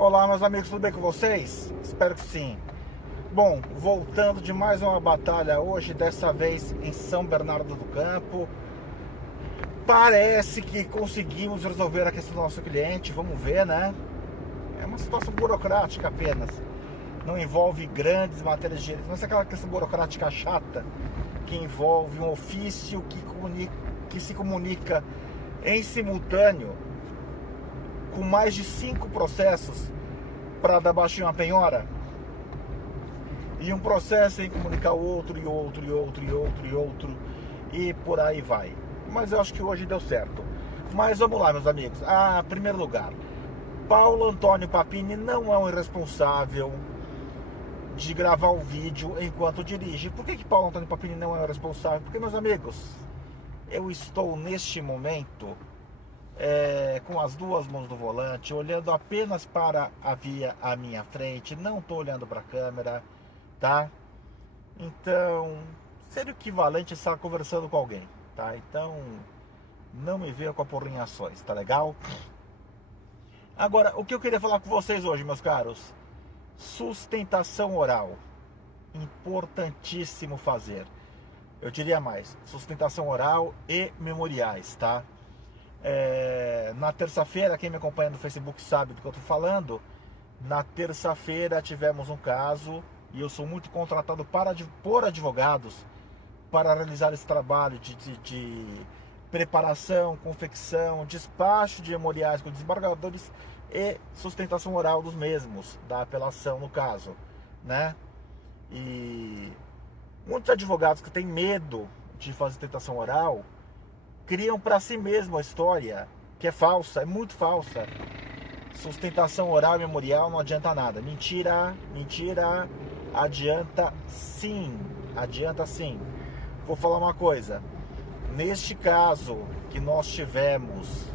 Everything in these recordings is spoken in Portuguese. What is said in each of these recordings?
Olá, meus amigos, tudo bem com vocês? Espero que sim. Bom, voltando de mais uma batalha hoje, dessa vez em São Bernardo do Campo. Parece que conseguimos resolver a questão do nosso cliente, vamos ver, né? É uma situação burocrática apenas. Não envolve grandes matérias de direito, mas é aquela questão burocrática chata que envolve um ofício que se comunica em simultâneo com mais de 5 processos para dar baixo em uma penhora, e um processo em comunicar o outro, e outro, e outro, e outro, e outro, e por aí vai. Mas eu acho que hoje deu certo. Mas vamos lá, meus amigos. Em primeiro lugar, Paulo Antônio Papini não é um irresponsável de gravar o vídeo enquanto dirige. Por que Paulo Antônio Papini não é o responsável? Porque, meus amigos, eu estou neste momento com as duas mãos no volante, olhando apenas para a via à minha frente, não estou olhando para a câmera, tá? Então, seria o equivalente a estar conversando com alguém, tá? Então, não me veja com a porrinha ações, tá legal? Agora, o que eu queria falar com vocês hoje, meus caros? Sustentação oral, importantíssimo fazer. Eu diria mais, sustentação oral e memoriais, tá? Na terça-feira, quem me acompanha no Facebook sabe do que eu estou falando. Na terça-feira tivemos um caso, e eu sou muito contratado por advogados para realizar esse trabalho de preparação, confecção, despacho de memoriais com desembargadores e sustentação oral dos mesmos, da apelação no caso, né? E muitos advogados que têm medo de fazer sustentação oral criam para si mesmo a história, que é falsa, é muito falsa. Sustentação oral e memorial não adianta nada. Mentira, mentira, adianta sim, adianta sim. Vou falar uma coisa, neste caso que nós tivemos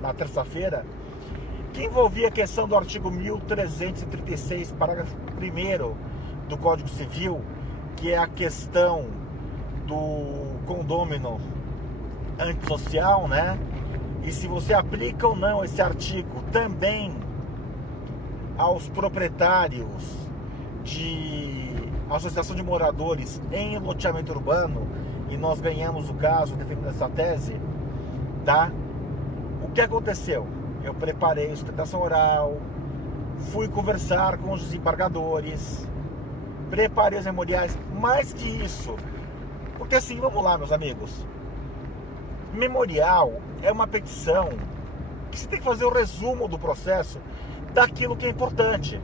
na terça-feira, que envolvia a questão do artigo 1336, parágrafo 1º do Código Civil, que é a questão do condômino antissocial, né? E se você aplica ou não esse artigo também aos proprietários de associação de moradores em loteamento urbano, e nós ganhamos o caso defendendo essa tese, tá? O que aconteceu? Eu preparei a sustentação oral, fui conversar com os desembargadores, preparei os memoriais, mais que isso. Porque assim, vamos lá, meus amigos, memorial é uma petição que você tem que fazer o resumo do processo daquilo que é importante.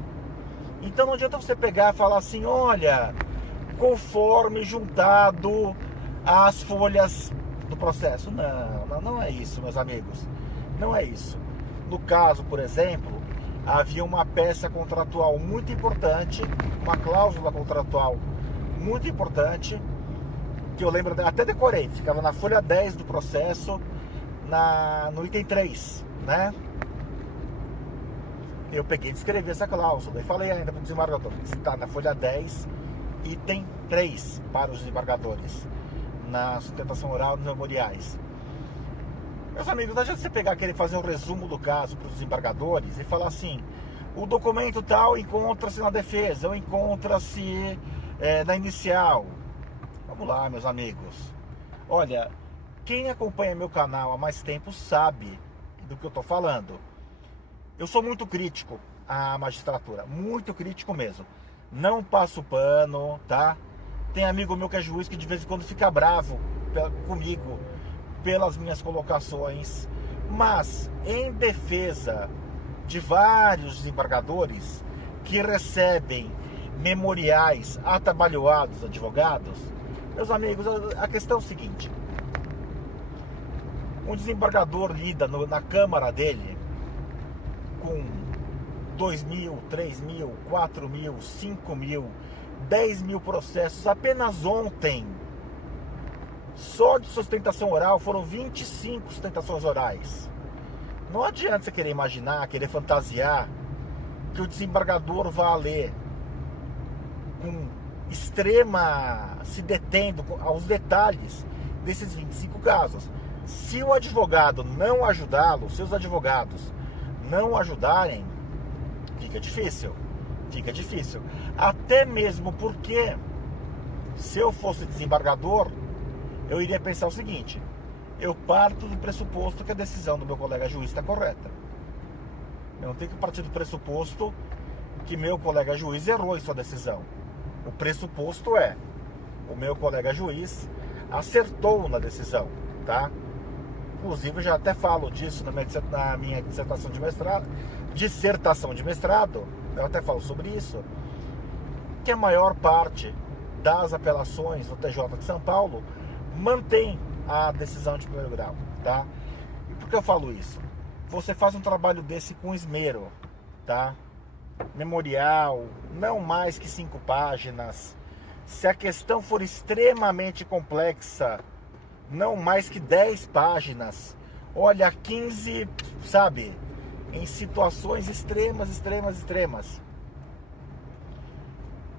Então não adianta você pegar e falar assim, olha, conforme juntado as folhas do processo. Não é isso, meus amigos, não é isso. No caso, por exemplo, havia uma peça contratual muito importante, uma cláusula contratual muito importante, que eu lembro, até decorei, ficava na folha 10 do processo, no item 3, né? Eu peguei e escrevi essa cláusula e falei ainda para o desembargador, está na folha 10, item 3 para os desembargadores, na sustentação oral dos memoriais. Meus amigos, não adianta você pegar e querer fazer um resumo do caso para os desembargadores e falar assim, o documento tal encontra-se na defesa, ou encontra-se na inicial. Vamos lá, meus amigos. Olha, quem acompanha meu canal há mais tempo sabe do que eu estou falando. Eu sou muito crítico à magistratura, muito crítico mesmo. Não passo pano, tá? Tem amigo meu que é juiz que de vez em quando fica bravo comigo pelas minhas colocações, mas em defesa de vários desembargadores que recebem memoriais atabalhoados advogados, meus amigos, a questão é o seguinte, um desembargador lida na câmara dele com 2.000, 3.000, 4.000, 5.000, 10.000 processos. Apenas ontem, só de sustentação oral, foram 25 sustentações orais. Não adianta você querer imaginar, querer fantasiar que o desembargador vá ler com se detendo aos detalhes desses 25 casos. Se o advogado não ajudá-lo, seus advogados não ajudarem, fica difícil. Fica difícil. Até mesmo porque, se eu fosse desembargador, eu iria pensar o seguinte: eu parto do pressuposto que a decisão do meu colega juiz está correta. Eu não tenho que partir do pressuposto que meu colega juiz errou em sua decisão. O pressuposto é: o meu colega juiz acertou na decisão, tá? Inclusive, eu já até falo disso na minha dissertação de mestrado, eu até falo sobre isso, que a maior parte das apelações no TJ de São Paulo mantém a decisão de primeiro grau, tá? E por que eu falo isso? Você faz um trabalho desse com esmero, tá? Memorial, não mais que 5 páginas. Se a questão for extremamente complexa, não mais que 10 páginas. Olha, 15, sabe? Em situações extremas.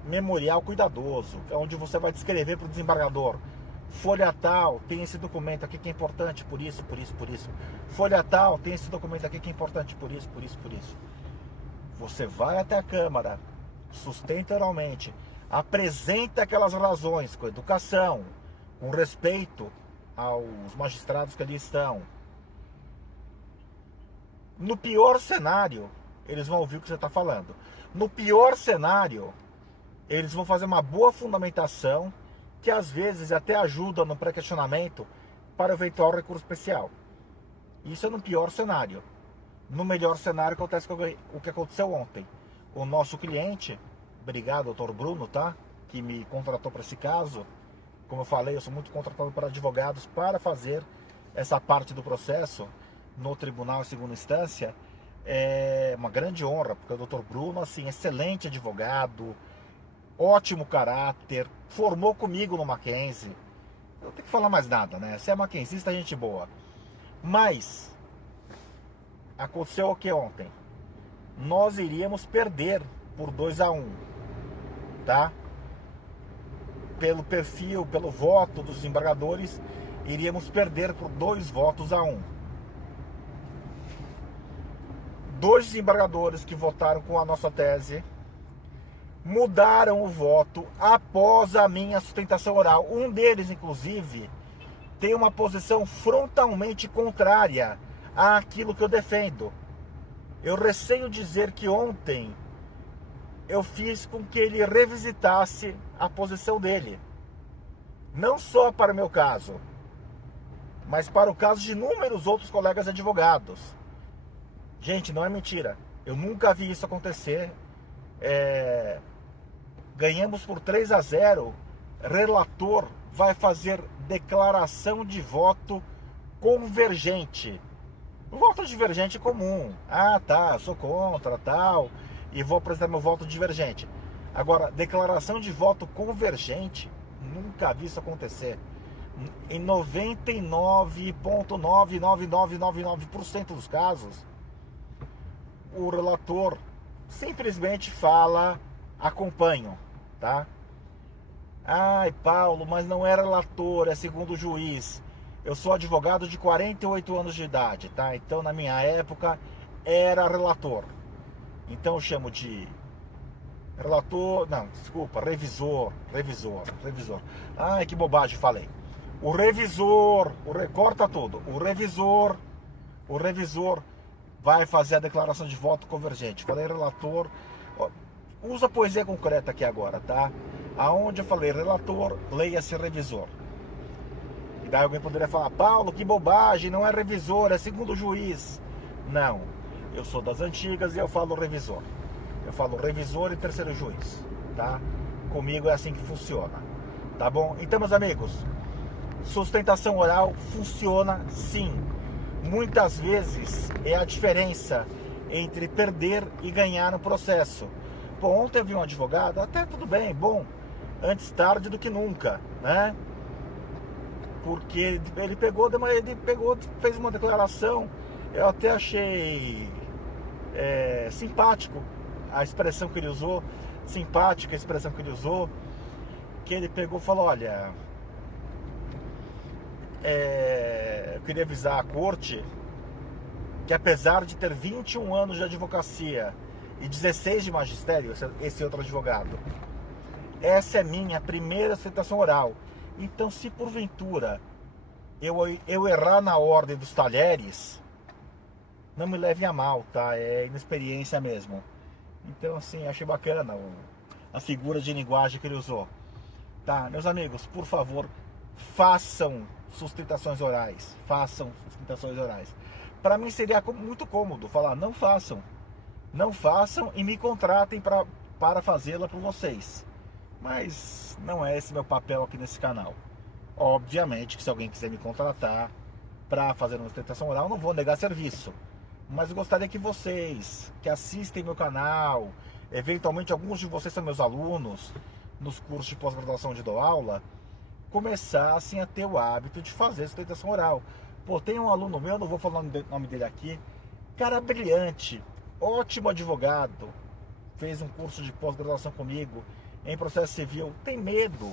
Memorial cuidadoso, onde você vai descrever para o desembargador: folha tal, tem esse documento aqui que é importante por isso. Folha tal, tem esse documento aqui que é importante por isso. Você vai até a Câmara, sustenta oralmente, apresenta aquelas razões com educação, com respeito aos magistrados que ali estão. No pior cenário, eles vão ouvir o que você está falando. No pior cenário, eles vão fazer uma boa fundamentação, que às vezes até ajuda no pré-questionamento para o eventual recurso especial. Isso é no pior cenário. No melhor cenário, acontece o que aconteceu ontem. O nosso cliente, obrigado, doutor Bruno, tá? Que me contratou para esse caso. Como eu falei, eu sou muito contratado para advogados para fazer essa parte do processo no tribunal em segunda instância. É uma grande honra, porque o doutor Bruno, assim, excelente advogado, ótimo caráter, formou comigo no Mackenzie. Eu não tenho que falar mais nada, né? Se é mackenzista, gente boa. Mas aconteceu o que ontem? Nós iríamos perder por 2-1, tá? Pelo perfil, pelo voto dos desembargadores, iríamos perder por 2-1. 2 desembargadores que votaram com a nossa tese mudaram o voto após a minha sustentação oral. Um deles, inclusive, tem uma posição frontalmente contrária àquilo que eu defendo. Eu receio dizer que ontem eu fiz com que ele revisitasse a posição dele. Não só para o meu caso, mas para o caso de inúmeros outros colegas advogados. Gente, não é mentira. Eu nunca vi isso acontecer. Ganhamos por 3-0. Relator vai fazer declaração de voto convergente. O voto divergente comum. Ah, tá, eu sou contra, tal, e vou apresentar meu voto divergente. Agora, declaração de voto convergente, nunca vi isso acontecer. Em 99,99999% dos casos, o relator simplesmente fala: acompanho, tá? Ai, Paulo, mas não era relator, é segundo juiz. Eu sou advogado de 48 anos de idade, tá? Então, na minha época, era relator. Então, eu chamo de relator... Não, desculpa, revisor. Ai, que bobagem falei. O revisor, corta tudo. O revisor vai fazer a declaração de voto convergente. Falei relator... Usa poesia concreta aqui agora, tá? Aonde eu falei relator, leia-se revisor. E daí alguém poderia falar: Paulo, que bobagem, não é revisor, é segundo juiz. Não, eu sou das antigas e eu falo revisor. Eu falo revisor e terceiro juiz, tá? Comigo é assim que funciona, tá bom? Então, meus amigos, sustentação oral funciona sim. Muitas vezes é a diferença entre perder e ganhar no processo. Pô, ontem eu vi um advogado, até tudo bem, bom, antes tarde do que nunca, né? Porque ele pegou, fez uma declaração, eu até achei simpático a expressão que ele usou, que ele pegou e falou: olha, eu queria avisar a corte que apesar de ter 21 anos de advocacia e 16 de magistério, esse outro advogado, essa é minha primeira sustentação oral. Então, se porventura eu errar na ordem dos talheres, não me leve a mal, tá? É inexperiência mesmo. Então, assim, achei bacana a figura de linguagem que ele usou. Tá? Meus amigos, por favor, façam sustentações orais. Façam sustentações orais. Para mim seria muito cômodo falar, não façam. Não façam e me contratem para fazê-la por vocês. Mas não é esse meu papel aqui nesse canal. Obviamente que se alguém quiser me contratar para fazer uma sustentação oral, não vou negar serviço. Mas eu gostaria que vocês, que assistem meu canal, eventualmente alguns de vocês são meus alunos nos cursos de pós-graduação de dou aula, começassem a ter o hábito de fazer sustentação oral. Pô, tem um aluno meu, não vou falar o nome dele aqui, cara brilhante, ótimo advogado, fez um curso de pós-graduação comigo em processo civil, tem medo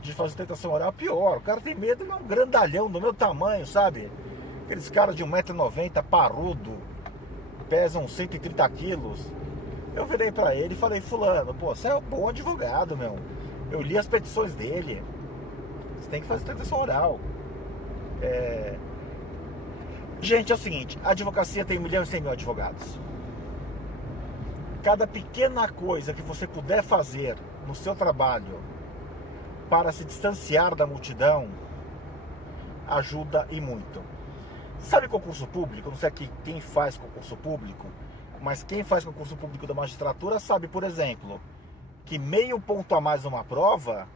de fazer sustentação oral. Pior, o cara tem medo de um grandalhão do meu tamanho, sabe? Aqueles caras de 1,90 m, parrudo, pesam 130 quilos. Eu virei pra ele e falei, fulano, pô, você é um bom advogado, meu. Eu li as petições dele. Você tem que fazer sustentação oral. Gente, é o seguinte, a advocacia tem 1 milhão e 100 mil advogados. Cada pequena coisa que você puder fazer no seu trabalho para se distanciar da multidão, ajuda e muito. Sabe concurso público? Não sei aqui quem faz concurso público, mas quem faz concurso público da magistratura sabe, por exemplo, que meio ponto a mais numa prova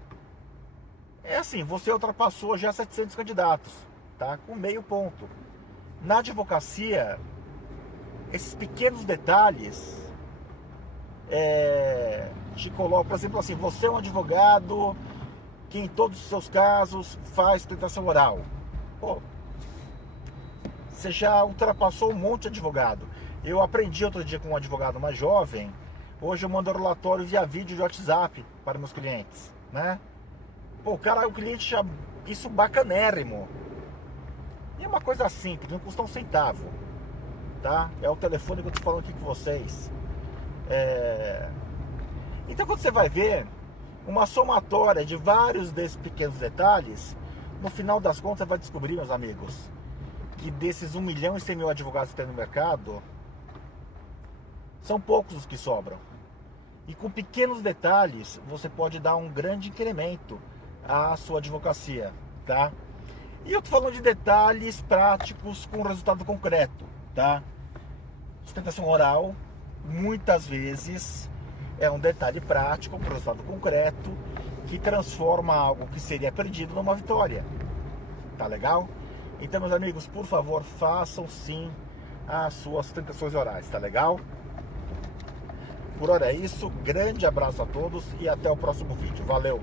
é assim, você ultrapassou já 700 candidatos, tá? Com meio ponto. Na advocacia, esses pequenos detalhes te colocam, por exemplo, assim, você é um advogado que em todos os seus casos faz sustentação oral. Pô, você já ultrapassou um monte de advogado. Eu aprendi outro dia com um advogado mais jovem. Hoje eu mando relatório via vídeo de WhatsApp para meus clientes, né? Pô, o cliente já... Isso bacanérrimo. E é uma coisa simples, não custa um centavo, tá? É o telefone que eu tô falando aqui com vocês. Então quando você vai ver uma somatória de vários desses pequenos detalhes, no final das contas você vai descobrir, meus amigos, que desses 1 milhão e 100 mil advogados que tem no mercado, são poucos os que sobram. E com pequenos detalhes, você pode dar um grande incremento à sua advocacia, tá? E eu tô falando de detalhes práticos com resultado concreto, tá? Sustentação oral, muitas vezes, é um detalhe prático com resultado concreto que transforma algo que seria perdido numa vitória. Tá legal? Então, meus amigos, por favor, façam sim as suas sustentações orais, tá legal? Por hora é isso, grande abraço a todos e até o próximo vídeo. Valeu!